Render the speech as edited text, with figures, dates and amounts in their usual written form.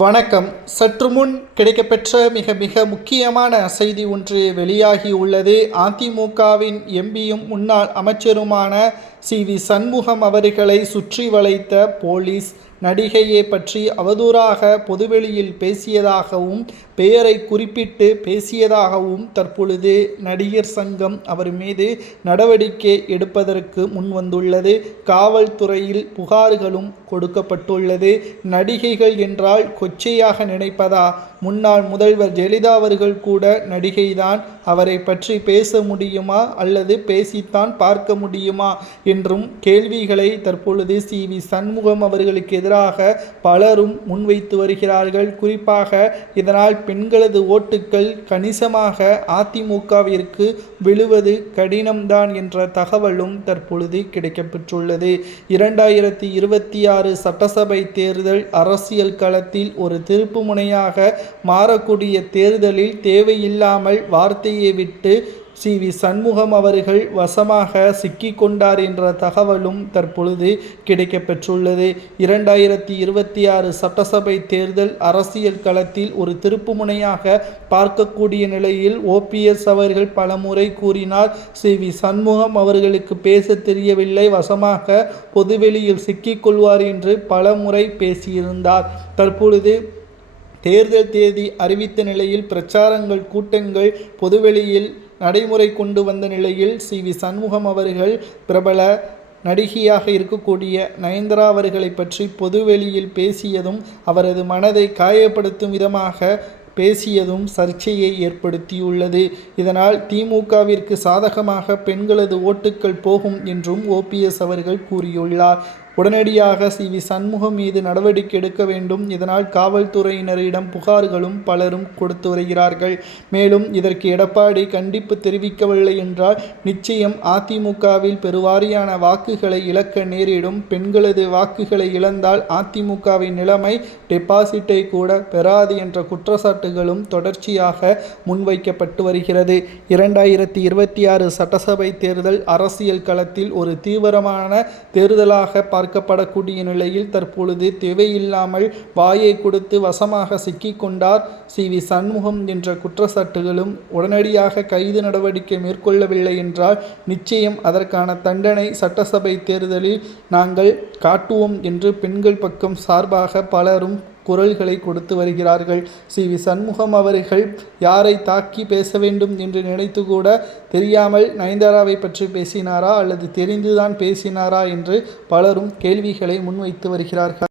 வணக்கம். சற்று முன் கிடைக்கப்பெற்ற மிக மிக முக்கியமான செய்தி ஒன்று வெளியாகி உள்ளது. அதிமுகவின் எம்பியும் முன்னாள் அமைச்சருமான சி.வி. சண்முகம் அவர்களை சுற்றி வளைத்த போலீஸ் நடிகையை பற்றி அவதூறாக பொதுவெளியில் பேசியதாகவும் பெயரை குறிப்பிட்டு பேசியதாகவும் தற்பொழுது நடிகர் சங்கம் அவர் மீது நடவடிக்கை எடுப்பதற்கு முன்வந்துள்ளது. காவல்துறையில் புகார்களும் கொடுக்கப்பட்டுள்ளது. நடிகைகள் என்றால் கொச்சையாக நினைப்பதா? முன்னாள் முதல்வர் ஜெயலலிதா அவர்கள் கூட நடிகைதான். அவரை பற்றி பேச முடியுமா அல்லது பேசித்தான் பார்க்க முடியுமா என்றும் கேள்விகளை தற்பொழுது சி.வி. சண்முகம் அவர்களுக்கு எதிராக பலரும் முன்வைத்து வருகிறார்கள். குறிப்பாக இதனால் பெண்களது ஓட்டுக்கள் கணிசமாக அதிமுகவிற்கு விழுவது கடினம்தான் என்ற தகவலும் தற்பொழுது கிடைக்கப்பெற்றுள்ளது. 2026 சட்டசபை தேர்தல் அரசியல் களத்தில் ஒரு திருப்பு முனையாக மாறக்கூடிய தேர்தலில் தேவையில்லாமல் வார்த்தையை விட்டு சி.வி. சண்முகம் அவர்கள் வசமாக சிக்கிக்கொண்டார் என்ற தகவலும் தற்பொழுது கிடைக்கப்பெற்றுள்ளது. 2026 சட்டசபை தேர்தல் அரசியல் களத்தில் ஒரு திருப்புமுனையாக பார்க்கக்கூடிய நிலையில் OPS அவர்கள் பலமுறை கூறினார், சி.வி. சண்முகம் அவர்களுக்கு பேச தெரியவில்லை, வசமாக பொதுவெளியில் சிக்கிக்கொள்வார் என்று பலமுறை பேசியிருந்தார். தற்பொழுது தேர்தல் தேதி அறிவித்த நிலையில் பிரச்சாரங்கள் கூட்டங்கள் பொதுவெளியில் நடைமுறை கொண்டு வந்த நிலையில் சி.வி. சண்முகம் அவர்கள் பிரபல நடிகையாக இருக்கக்கூடிய நயன்தாரா அவர்களை பற்றி பொதுவெளியில் பேசியதும் அவரது மனதை காயப்படுத்தும் விதமாக பேசியதும் சர்ச்சையை ஏற்படுத்தியுள்ளது. இதனால் திமுகவிற்கு சாதகமாக பெண்களது ஓட்டுக்கள் போகும் என்றும் OPS அவர்கள் கூறியுள்ளார். உடனடியாக சி.வி. சண்முகம் மீது நடவடிக்கை எடுக்க வேண்டும். இதனால் காவல்துறையினரிடம் புகார்களும் பலரும் கொடுத்து வருகிறார்கள். மேலும் இதற்கு எடப்பாடி கண்டிப்பு தெரிவிக்கவில்லை என்றால் நிச்சயம் அதிமுகவில் பெருவாரியான வாக்குகளை இழக்க நேரிடும். பெண்களது வாக்குகளை இழந்தால் அதிமுகவின் நிலைமை டெபாசிட்டை கூட பெறாது என்ற குற்றச்சாட்டுகளும் தொடர்ச்சியாக முன்வைக்கப்பட்டு வருகிறது. 2026 சட்டசபை தேர்தல் அரசியல் களத்தில் ஒரு தீவிரமான தேர்தலாக பார்க்கப்படக்கூடிய நிலையில் தற்பொழுது தேவையில்லாமல் வாயை கொடுத்து வசமாக சிக்கிக்கொண்டார் சி.வி. சண்முகம் என்ற குற்றச்சாட்டுகளும் உடனடியாக கைது நடவடிக்கை மேற்கொள்ளவில்லை என்றால் நிச்சயம் அதற்கான தண்டனை சட்டசபை தேர்தலில் நாங்கள் காட்டுவோம் என்று பெண்கள் பக்கம் சார்பாக பலரும் குரல்களை கொடுத்து வருகிறார்கள். சி.வி. சண்முகம் அவர்கள் யாரை தாக்கி பேச வேண்டும் என்று நினைத்து கூட தெரியாமல் நயன்தாராவை பற்றி பேசினாரா அல்லது தெரிந்துதான் பேசினாரா என்று பலரும் கேள்விகளை முன்வைத்து வருகிறார்கள்.